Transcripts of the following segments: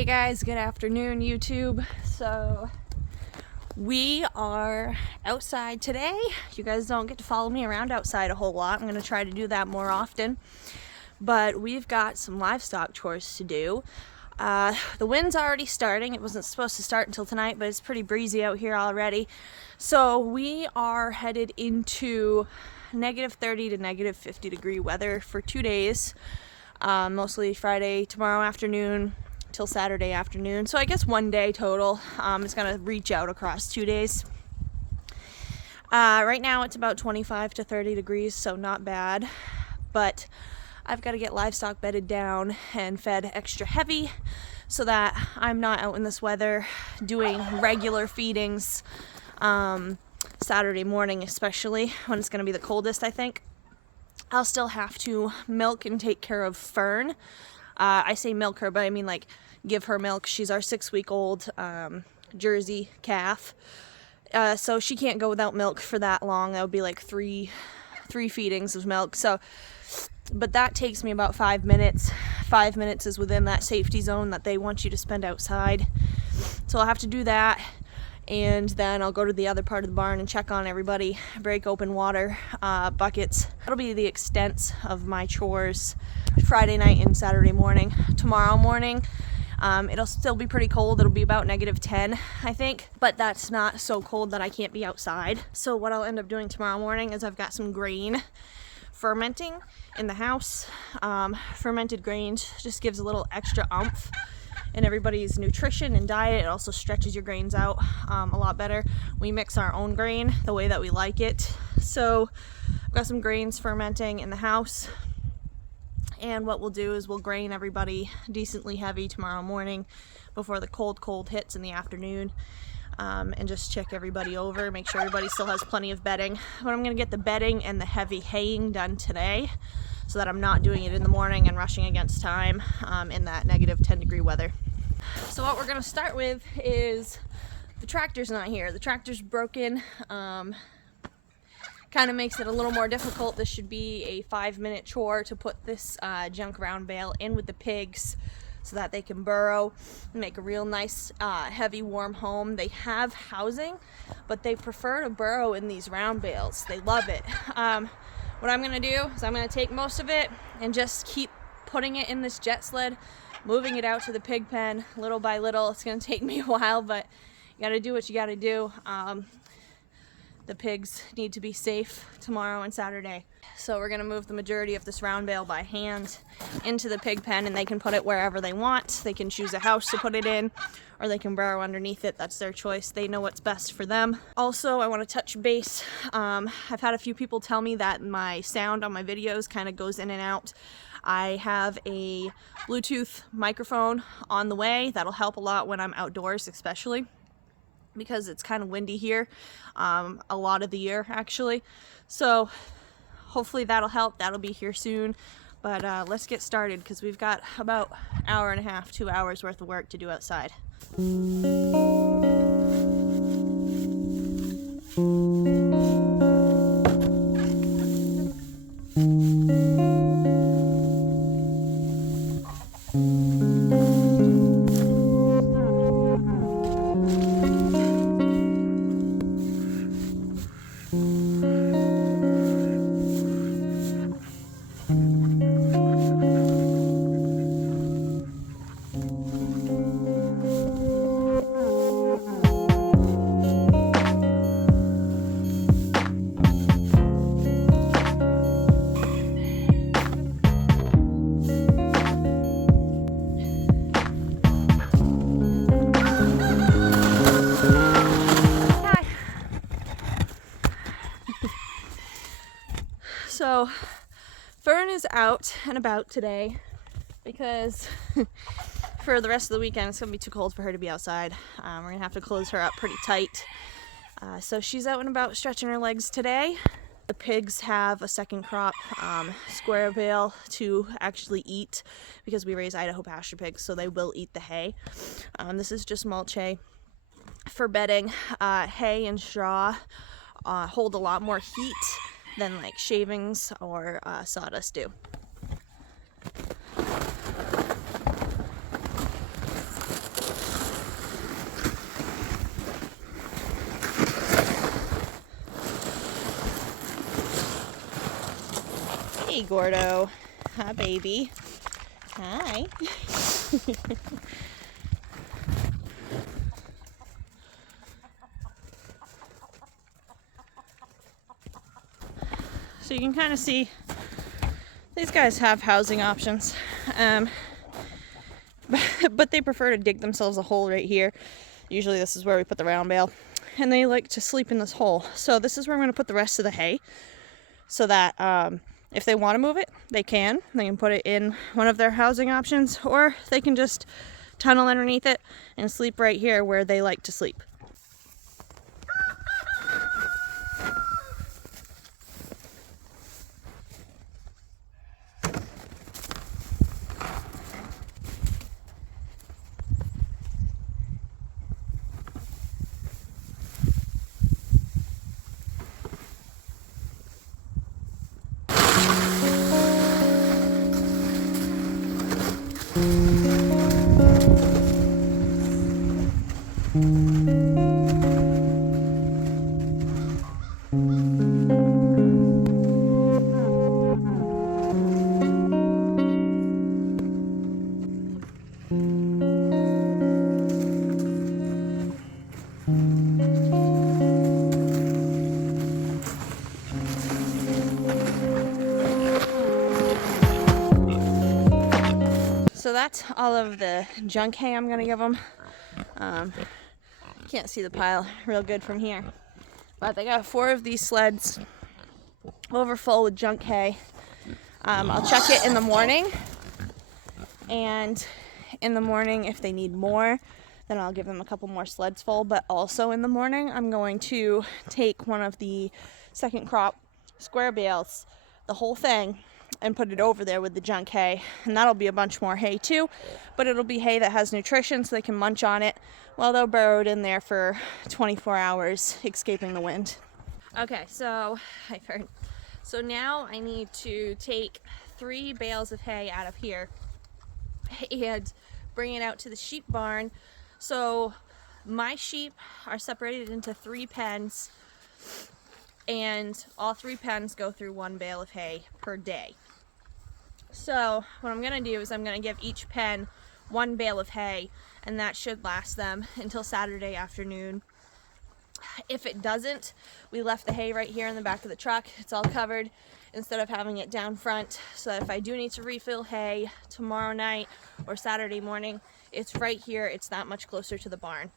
Hey guys, good afternoon YouTube. So we are outside today. You guys don't get to follow me around outside a whole lot. I'm going to try to do that more often. But we've got some livestock chores to do. The wind's already starting. It wasn't supposed to start until tonight, but it's pretty breezy out here already. So we are headed into -30 to -50 degree weather for 2 days. Mostly Friday, tomorrow afternoon till Saturday afternoon. So I guess 1 day total. It's gonna reach out across 2 days. Right now it's about 25 to 30 degrees, so not bad. But I've got to get livestock bedded down and fed extra heavy so that I'm not out in this weather doing regular feedings Saturday morning, especially when it's going to be the coldest, I think. I'll still have to milk and take care of Fern. I say milk her, but I mean like give her milk. She's our 6-week-old Jersey calf. So she can't go without milk for that long. That would be like three feedings of milk. But that takes me about 5 minutes. 5 minutes is within that safety zone that they want you to spend outside. So I'll have to do that. And then I'll go to the other part of the barn and check on everybody, break open water buckets. That'll be the extent of my chores Friday night and Saturday morning. Tomorrow morning, it'll still be pretty cold. It'll be about -10, I think, but that's not so cold that I can't be outside. So what I'll end up doing tomorrow morning is I've got some grain fermenting in the house. Fermented grains just gives a little extra oomph in everybody's nutrition and diet. It also stretches your grains out a lot better. We mix our own grain the way that we like it. So I've got some grains fermenting in the house, and what we'll do is we'll grain everybody decently heavy tomorrow morning before the cold hits in the afternoon, and just check everybody over, make sure everybody still has plenty of bedding. But I'm gonna get the bedding and the heavy haying done today so that I'm not doing it in the morning and rushing against time in that -10 degree weather. So what we're gonna start with is the tractor's not here. The tractor's broken. Kind of makes it a little more difficult. This should be a 5-minute chore to put this junk round bale in with the pigs so that they can burrow and make a real nice heavy warm home. They have housing, but they prefer to burrow in these round bales. They love it. What I'm gonna do is I'm gonna take most of it and just keep putting it in this jet sled, moving it out to the pig pen little by little. It's gonna take me a while, but you gotta do what you gotta do. The pigs need to be safe tomorrow and Saturday. So we're gonna move the majority of this round bale by hand into the pig pen, and they can put it wherever they want. They can choose a house to put it in, or they can burrow underneath it. That's their choice. They know what's best for them. Also, I want to touch base. I've had a few people tell me that my sound on my videos kind of goes in and out. I have a Bluetooth microphone on the way. That'll help a lot when I'm outdoors, especially because it's kind of windy here a lot of the year, actually. So hopefully that'll help. That'll be here soon. But let's get started because we've got about an hour and a half, 2 hours worth of work to do outside. So Fern is out and about today because for the rest of the weekend it's gonna be too cold for her to be outside. We're gonna have to close her up pretty tight. So she's out and about stretching her legs today. The pigs have a second crop square bale to actually eat because we raise Idaho pasture pigs, so they will eat the hay. This is just mulch hay for bedding. Hay and straw hold a lot more heat than like shavings or sawdust do. Hey, Gordo. Hi, baby. Hi. So you can kind of see these guys have housing options, but they prefer to dig themselves a hole right here. Usually this is where we put the round bale, and they like to sleep in this hole. So this is where I'm going to put the rest of the hay, so that if they want to move it, they can. They can put it in one of their housing options, or they can just tunnel underneath it and sleep right here where they like to sleep. So that's all of the junk hay I'm gonna give them. Can't see the pile real good from here, but they got 4 of these sleds over full with junk hay. I'll check it in the morning, and in the morning if they need more, then I'll give them a couple more sleds full. But also in the morning I'm going to take one of the second crop square bales, the whole thing, and put it over there with the junk hay, and that'll be a bunch more hay too, but it'll be hay that has nutrition so they can munch on it while they're burrowed in there for 24 hours escaping the wind. Okay, so hi Fern. So now I need to take 3 bales of hay out of here and bring it out to the sheep barn. So my sheep are separated into 3 pens, and all 3 pens go through 1 bale of hay per day. So what I'm going to do is I'm going to give each pen 1 bale of hay, and that should last them until Saturday afternoon. If it doesn't, we left the hay right here in the back of the truck. It's all covered instead of having it down front, so that if I do need to refill hay tomorrow night or Saturday morning, it's right here. It's that much closer to the barn.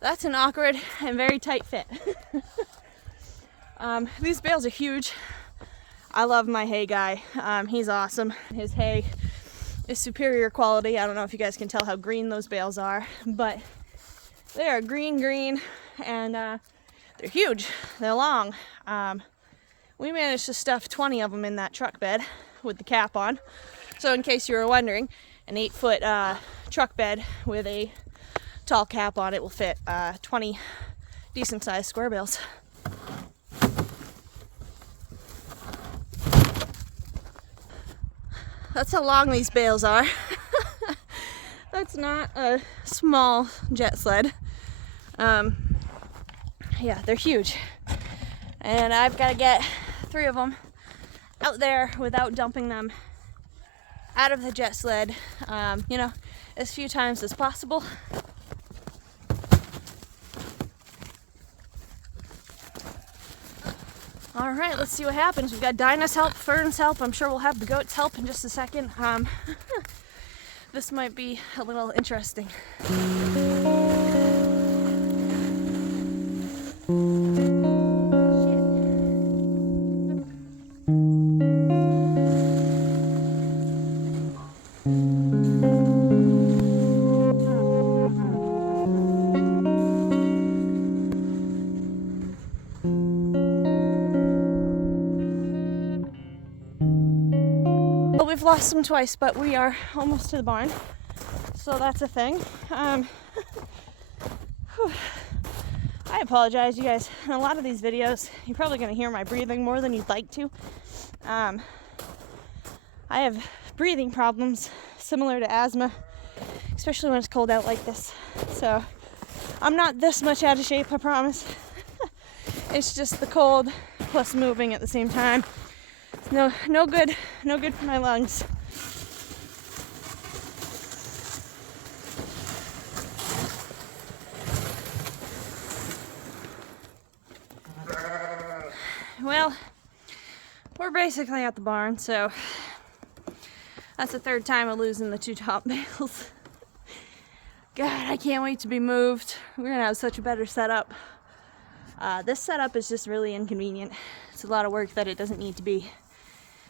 That's an awkward and very tight fit. These bales are huge. I love my hay guy. He's awesome. His hay is superior quality. I don't know if you guys can tell how green those bales are, but they are green, and they're huge. They're long. We managed to stuff 20 of them in that truck bed with the cap on. So in case you were wondering, an 8-foot truck bed with a tall cap on it will fit 20 decent sized square bales. That's how long these bales are. That's not a small jet sled. Yeah, they're huge. And I've got to get 3 of them out there without dumping them out of the jet sled, as few times as possible. All right, let's see what happens. We've got Dinah's help, Fern's help. I'm sure we'll have the goats' help in just a second. This might be a little interesting. Well, we've lost them twice, but we are almost to the barn, so that's a thing. I apologize, you guys. In a lot of these videos, you're probably going to hear my breathing more than you'd like to. I have breathing problems similar to asthma, especially when it's cold out like this. So I'm not this much out of shape, I promise. It's just the cold plus moving at the same time. No good for my lungs. Well, we're basically at the barn, so that's the third time of losing the two top bales. God, I can't wait to be moved. We're gonna have such a better setup. This setup is just really inconvenient. It's a lot of work that it doesn't need to be.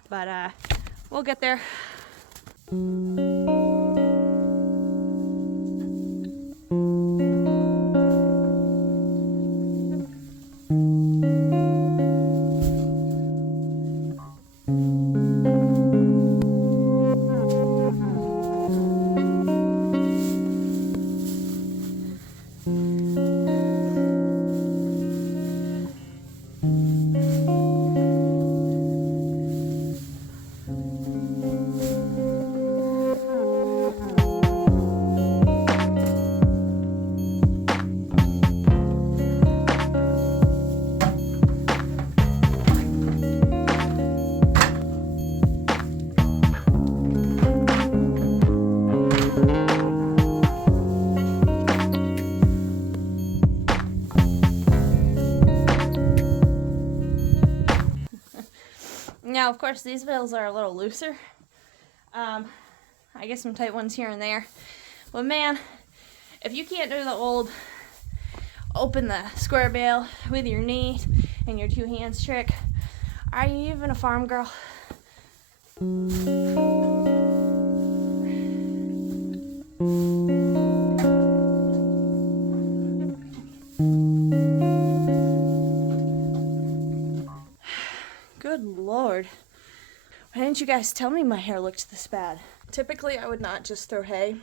But we'll get there. Now, of course, these bales are a little looser. I get some tight ones here and there. But man, if you can't do the old open the square bale with your knee and your two hands trick, are you even a farm girl? Good Lord. Why didn't you guys tell me my hair looked this bad? Typically, I would not just throw hay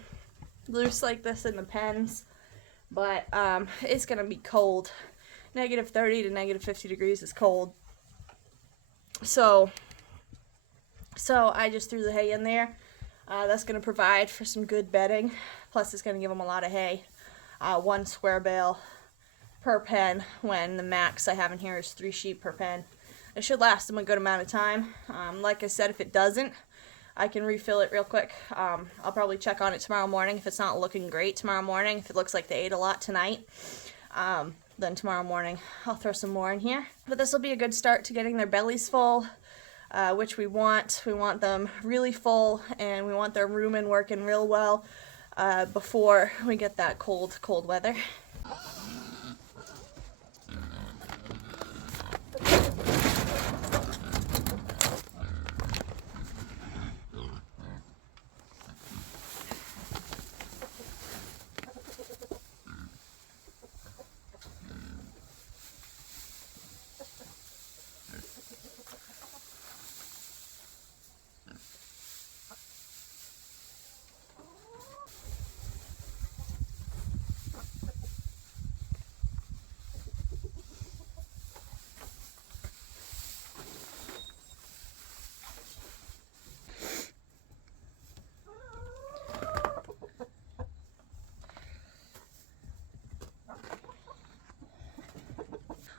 loose like this in the pens, but it's gonna be cold. Negative 30 to negative 50 degrees is cold. So I just threw the hay in there. That's gonna provide for some good bedding. Plus, it's gonna give them a lot of hay. 1 square bale per pen, when the max I have in here is 3 sheep per pen. It should last them a good amount of time. Like I said, if it doesn't, I can refill it real quick. I'll probably check on it tomorrow morning if it's not looking great tomorrow morning. If it looks like they ate a lot tonight, then tomorrow morning I'll throw some more in here. But this will be a good start to getting their bellies full, which we want. We want them really full, and we want their rumen working real well before we get that cold weather.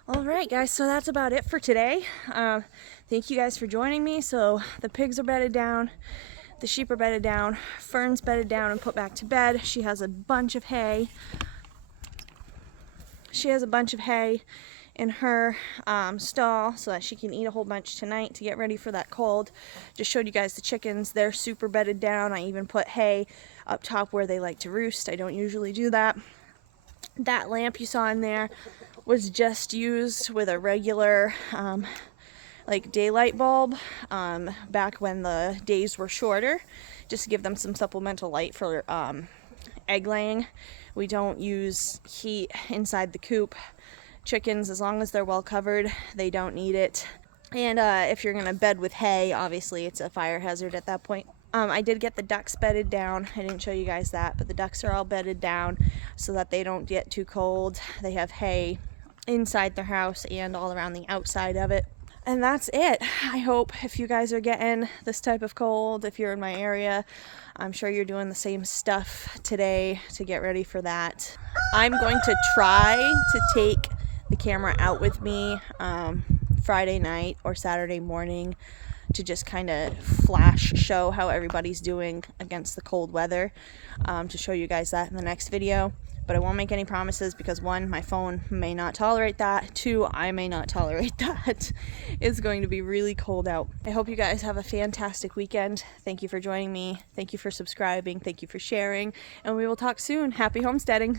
Alright guys, so that's about it for today. Thank you guys for joining me. So the pigs are bedded down, the sheep are bedded down, Fern's bedded down and put back to bed. She has a bunch of hay. in her stall so that she can eat a whole bunch tonight to get ready for that cold. Just showed you guys the chickens. They're super bedded down. I even put hay up top where they like to roost. I don't usually do that. That lamp you saw in there was just used with a regular like daylight bulb back when the days were shorter, just to give them some supplemental light for egg laying. We don't use heat inside the coop. Chickens, as long as they're well covered, they don't need it. And if you're gonna bed with hay, obviously it's a fire hazard at that point. I did get the ducks bedded down. I didn't show you guys that, but the ducks are all bedded down so that they don't get too cold. They have hay inside their house and all around the outside of it. And that's it. I hope if you guys are getting this type of cold, if you're in my area, I'm sure you're doing the same stuff today to get ready for that. I'm going to try to take the camera out with me Friday night or Saturday morning to just kind of flash show how everybody's doing against the cold weather, to show you guys that in the next video. But I won't make any promises because 1, my phone may not tolerate that. 2, I may not tolerate that. It's going to be really cold out. I hope you guys have a fantastic weekend. Thank you for joining me. Thank you for subscribing. Thank you for sharing. And we will talk soon. Happy homesteading.